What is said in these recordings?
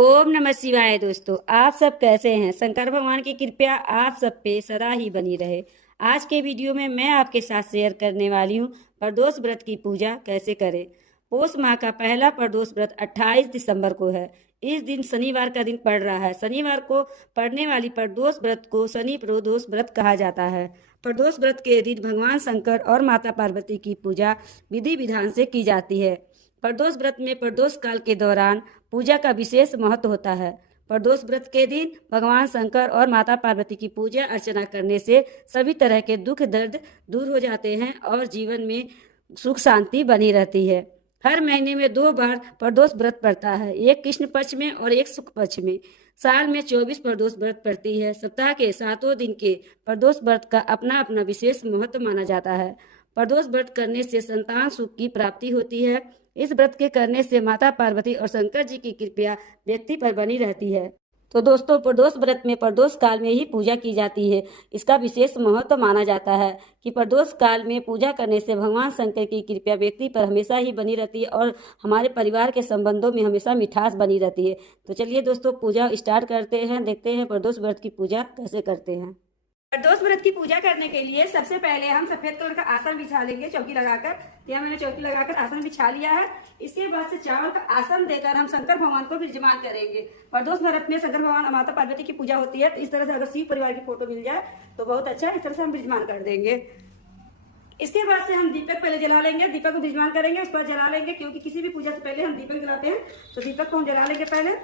ओम नमः शिवाय। दोस्तों, आप सब कैसे हैं? शंकर भगवान की कृपया आप सब पे सदा ही बनी रहे। आज के वीडियो में मैं आपके साथ शेयर करने वाली हूँ प्रदोष व्रत की पूजा कैसे करें। पौष माह का पहला प्रदोष व्रत 28 दिसंबर को है। इस दिन शनिवार का दिन पड़ रहा है। शनिवार को पड़ने वाली प्रदोष व्रत को शनि प्रदोष व्रत कहा जाता है। प्रदोष व्रत के दिन भगवान शंकर और माता पार्वती की पूजा विधि विधान से की जाती है। प्रदोष व्रत में प्रदोष काल के दौरान पूजा का विशेष महत्व होता है। प्रदोष व्रत के दिन भगवान शंकर और माता पार्वती की पूजा अर्चना करने से सभी तरह के दुख दर्द दूर हो जाते हैं और जीवन में सुख शांति बनी रहती है। हर महीने में 2 बार प्रदोष व्रत पड़ता है, एक कृष्ण पक्ष में और एक शुक्ल पक्ष में। साल में 24 प्रदोष व्रत पड़ती है। सप्ताह के 7 दिन के प्रदोष व्रत का अपना अपना विशेष महत्व माना जाता है। प्रदोष व्रत करने से संतान सुख की प्राप्ति होती है। इस व्रत के करने से माता पार्वती और शंकर जी की कृपा व्यक्ति पर बनी रहती है। तो दोस्तों, प्रदोष व्रत में प्रदोष काल में ही पूजा की जाती है। इसका विशेष महत्व माना जाता है कि प्रदोष काल में पूजा करने से भगवान शंकर की कृपा व्यक्ति पर हमेशा ही बनी रहती है और हमारे परिवार के संबंधों में हमेशा मिठास बनी रहती है। तो चलिए दोस्तों, पूजा स्टार्ट करते हैं। देखते हैं प्रदोष व्रत की पूजा कैसे करते हैं। प्रदोष व्रत की पूजा करने के लिए सबसे पहले हम सफेद कलर का आसन बिछा लेंगे चौकी लगाकर। यहाँ मैंने चौकी लगाकर आसन बिछा लिया है। इसके बाद से चावल का आसन देकर हम शंकर भगवान को विराजमान करेंगे। प्रदोष व्रत में शंकर भगवान और माता पार्वती की पूजा होती है, तो इस तरह से अगर शिव परिवार की फोटो मिल जाए तो बहुत अच्छा। इस तरह से हम विराजमान कर देंगे। इसके बाद से हम दीपक पहले जला लेंगे, दीपक को विराजमान करेंगे, उसके बाद जला लेंगे, क्योंकि किसी भी पूजा से पहले हम दीपक जलाते हैं। तो दीपक को हम जला लेंगे पहले।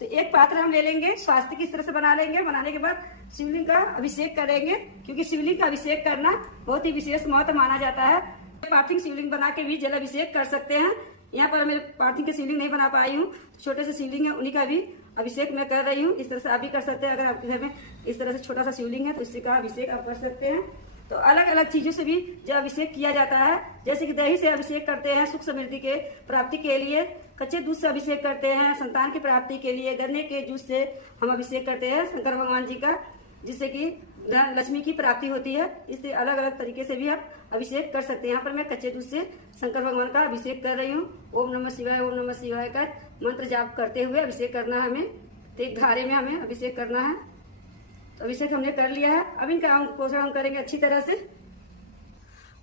तो एक पात्र हम ले लेंगे, स्वास्तिक इस तरह से बना लेंगे। बनाने के बाद शिवलिंग का अभिषेक करेंगे, क्योंकि शिवलिंग का अभिषेक करना बहुत ही विशेष महत्व माना जाता है। पार्थिव शिवलिंग बना के भी जल अभिषेक कर सकते हैं। यहाँ पर मेरे पार्थिव की शिवलिंग नहीं बना पाई हूँ, छोटे से शिवलिंग है, उन्हीं का भी अभिषेक मैं कर रही हूँ। इस तरह से आप भी कर सकते हैं। अगर आपके घर में इस तरह से छोटा सा शिवलिंग है तो इसी का अभिषेक आप कर सकते हैं। तो अलग अलग चीजों से भी जब अभिषेक किया जाता है, जैसे कि दही से अभिषेक करते हैं सुख समृद्धि के प्राप्ति के लिए, कच्चे दूध से अभिषेक करते हैं संतान की प्राप्ति के लिए, गन्ने के जूस से हम अभिषेक करते हैं शंकर भगवान जी का, जिससे कि धन लक्ष्मी की प्राप्ति होती है। इससे अलग अलग तरीके से भी आप अभिषेक कर सकते हैं। यहाँ पर मैं कच्चे दूध से शंकर भगवान का अभिषेक कर रही हूँ। ओम नमः शिवाय, ओम नमः शिवाय का मंत्र जाप करते हुए अभिषेक करना है हमें। तो एक धारे में हमें अभिषेक करना है। तो अभिषेक हमने कर लिया है। अब इनका अंग पोषण हम करेंगे अच्छी तरह से।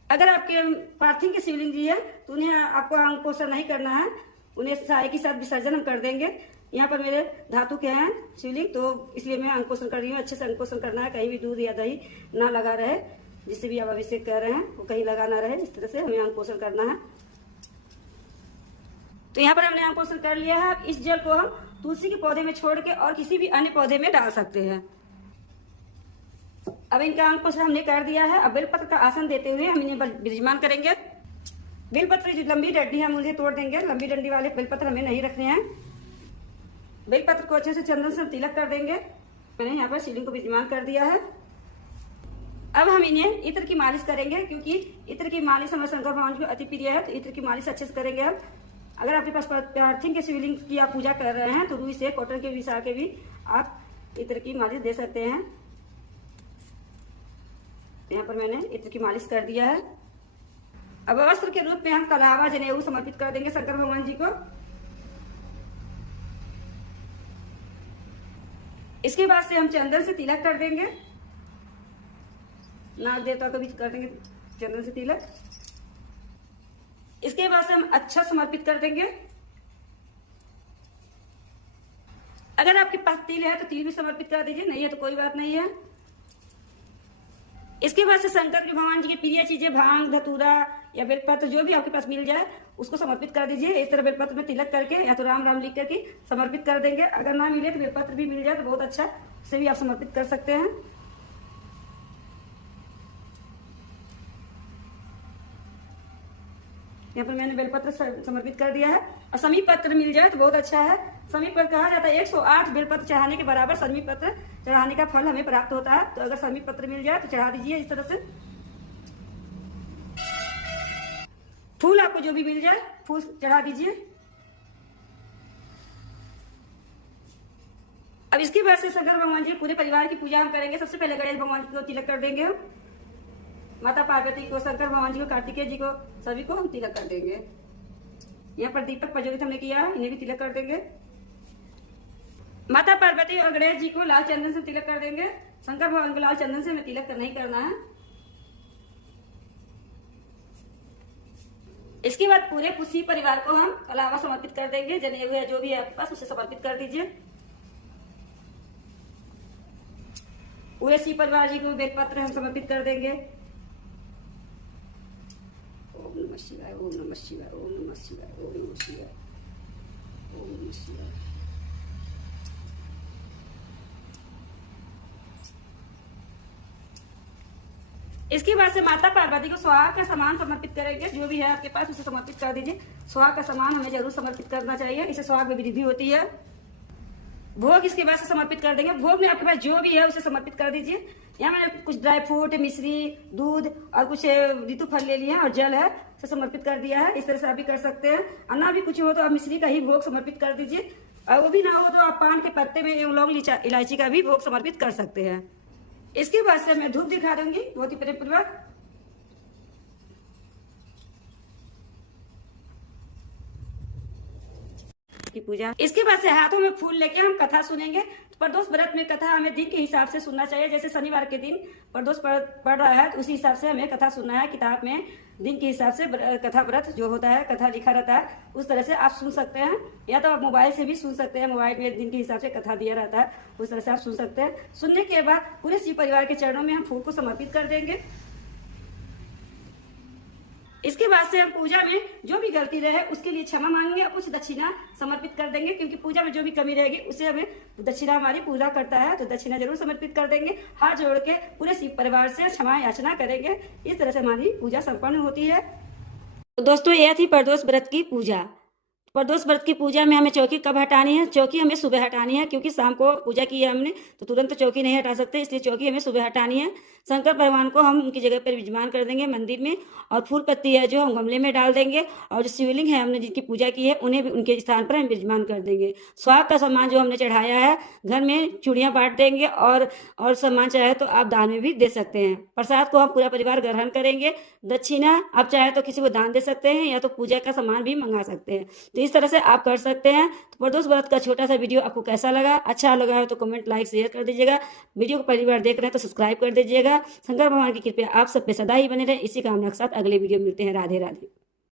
अगर आपके पार्थिव की शिवलिंग जी है तो उन्हें आपको अंग पोषण नहीं करना है, उन्हें साय के साथ विसर्जन हम कर देंगे। यहाँ पर मेरे धातु के हैं शिवलिंग, तो इसलिए मैं अंग पोषण कर रही हूँ। अच्छे से अंग पोषण करना है, कहीं भी दूध या दही ना लगा रहे। जिससे भी आप अभिषेक कर रहे हैं वो कहीं लगा ना रहे, इस तरह से हमें अंग पोषण करना है। तो यहाँ पर हमने अंग पोषण कर लिया है। इस जल को हम तुलसी के पौधे में छोड़ के और किसी भी अन्य पौधे में डाल सकते हैं। अब इनका अंग पोषण हमने कर दिया है। अब बेलपत्र का आसन देते हुए हम इन्हें विराजमान करेंगे। बेलपत्र जो लंबी डंडी है हम उन्हें तोड़ देंगे। लंबी डंडी वाले बेलपत्र हमें नहीं रखने हैं। बेलपत्र को अच्छे से चंदन से तिलक कर देंगे। मैंने यहाँ पर शिवलिंग को विराजमान कर दिया है। अब हम इन्हें इत्र की मालिश करेंगे, क्योंकि इत्र की मालिश हमारे शंकर भगवान को अति प्रिय है। तो इत्र की मालिश अच्छे से करेंगे हम। अगर आपके पास पार्थिव के शिवलिंग की आप पूजा कर रहे हैं तो रुई से कॉटन के विसा के भी आप इत्र की मालिश दे सकते हैं। यहाँ पर मैंने इत्र की मालिश कर दिया है। अब वस्त्र के रूप में हम कलावा जनेऊ समर्पित कर देंगे शंकर भगवान जी को। इसके बाद से हम चंदन से तिलक कर देंगे। नाग देवता को भी कर देंगे चंदन से तिलक। इसके बाद से हम अच्छा समर्पित कर देंगे। अगर आपके पास तिल है तो तिल भी समर्पित कर दीजिए, नहीं है तो कोई बात नहीं है। इसके बाद से शंकर जी भगवान जी की प्रिय चीजें भांग धतूरा या बेलपत्र जो भी आपके पास मिल जाए उसको समर्पित कर दीजिए। इस तरह बेलपत्र में तिलक करके या तो राम राम लिख करके समर्पित कर देंगे। अगर ना मिले तो बेलपत्र भी मिल जाए तो बहुत अच्छा, उसे भी आप समर्पित कर सकते हैं। यहाँ पर मैंने बेलपत्र समर्पित कर दिया है। और समीप पत्र मिल जाए तो बहुत अच्छा है। समीप पत्र कहा जाता है 108 बेलपत्र चढ़ाने के बराबर समीप पत्र चढ़ाने का फल हमें प्राप्त होता है। तो अगर समीप पत्र मिल जाए तो चढ़ा दीजिए इस तरह से। फूल आपको जो भी मिल जाए फूल चढ़ा दीजिए। अब इसके बाद से शंकर भगवान जी पूरे परिवार की पूजा हम करेंगे। सबसे पहले गणेश भगवान को तिलक कर देंगे, माता पार्वती को, शंकर भगवान जी को, कार्तिकेय जी को, सभी को हम तिलक कर देंगे। यहाँ पर दीपक प्रज्वलित हमने किया है, इन्हें भी तिलक कर देंगे। माता पार्वती और गणेश जी को लाल चंदन से तिलक कर देंगे। शंकर भगवान को लाल चंदन से हमें तिलक नहीं करना है। इसके बाद पूरे उसी परिवार को हम कलावा समर्पित कर देंगे। जनेऊ है जो भी है आपके पास उसे समर्पित कर दीजिए। पूरे शिव परिवार जी को बेलपत्र हम समर्पित कर देंगे। ओम नमः शिवाय, ओम नमः शिवाय, ओम नमः शिवाय, ओम नमः शिवाय, ओम नमः शिवाय। इसके बाद से माता पार्वती को सुहाग का सामान समर्पित करेंगे। जो भी है आपके पास उसे समर्पित कर दीजिए। सुहाग का सामान हमें जरूर समर्पित करना चाहिए, इसे सुहाग में विधि होती है। भोग इसके बाद से समर्पित कर देंगे। भोग में आपके पास जो भी है उसे समर्पित कर दीजिए। यहाँ मैंने कुछ ड्राई फ्रूट, मिश्री, दूध और कुछ ऋतु फल ले लिए हैं और जल है, उसे समर्पित कर दिया है। इस तरह से आप भी कर सकते हैं। अन्ना भी कुछ हो तो आप मिश्री का ही भोग समर्पित कर दीजिए, और वो भी ना हो तो आप पान के पत्ते में लौंग इलायची का भी भोग समर्पित कर सकते हैं। इसके बाद से मैं धूप दिखा दूंगी बहुत ही प्रेम पूर्वक। की पूजा। इसके बाद से हाथों में फूल लेके हम कथा सुनेंगे। तो प्रदोष व्रत में कथा हमें दिन के हिसाब से सुनना चाहिए। जैसे शनिवार के दिन प्रदोष पढ़ रहा है तो उसी हिसाब से हमें कथा सुनना है। किताब में दिन के हिसाब से कथा व्रत जो होता है, कथा लिखा रहता है, उस तरह से आप सुन सकते हैं। या तो आप मोबाइल से भी सुन सकते हैं, मोबाइल में दिन के हिसाब से कथा दिया रहता है, उस तरह से आप सुन सकते हैं। सुनने के बाद पूरे शिव परिवार के चरणों में हम फूल को समर्पित कर देंगे। इसके बाद से हम पूजा में जो भी गलती रहे उसके लिए क्षमा मांगेंगे और कुछ दक्षिणा समर्पित कर देंगे, क्योंकि पूजा में जो भी कमी रहेगी उसे हमें दक्षिणा हमारी पूजा करता है, तो दक्षिणा जरूर समर्पित कर देंगे। हाथ जोड़ के पूरे शिव परिवार से क्षमा याचना करेंगे। इस तरह से हमारी पूजा संपन्न होती है। तो दोस्तों यह थी प्रदोष व्रत की पूजा। प्रदोष व्रत की पूजा में हमें चौकी कब हटानी है? चौकी हमें सुबह हटानी है, क्योंकि शाम को पूजा की है हमने तो तुरंत तो चौकी नहीं हटा सकते, इसलिए चौकी हमें सुबह हटानी है। शंकर भगवान को हम उनकी जगह पर विराजमान कर देंगे मंदिर में, और फूल पत्ती है जो हम गमले में डाल देंगे, और जो शिवलिंग है हमने जिनकी पूजा की है उन्हें भी उनके स्थान पर हम विराजमान कर देंगे। सुहाग का सामान जो हमने चढ़ाया है घर में चूड़ियाँ बांट देंगे, और सामान चाहे तो आप दान में भी दे सकते हैं। प्रसाद को हम पूरा परिवार ग्रहण करेंगे। दक्षिणा आप चाहे तो किसी को दान दे सकते हैं, या तो पूजा का सामान भी मंगा सकते हैं। तो इस तरह से आप कर सकते हैं। तो प्रदोष व्रत का छोटा सा वीडियो आपको कैसा लगा? अच्छा लगा है तो कमेंट, लाइक, शेयर कर दीजिएगा। वीडियो को पहली बार देख रहे हैं तो सब्सक्राइब कर दीजिएगा। शंकर भगवान की कृपया आप सब पे सदा ही बने रहे, इसी कामना के साथ अगले वीडियो मिलते हैं। राधे राधे।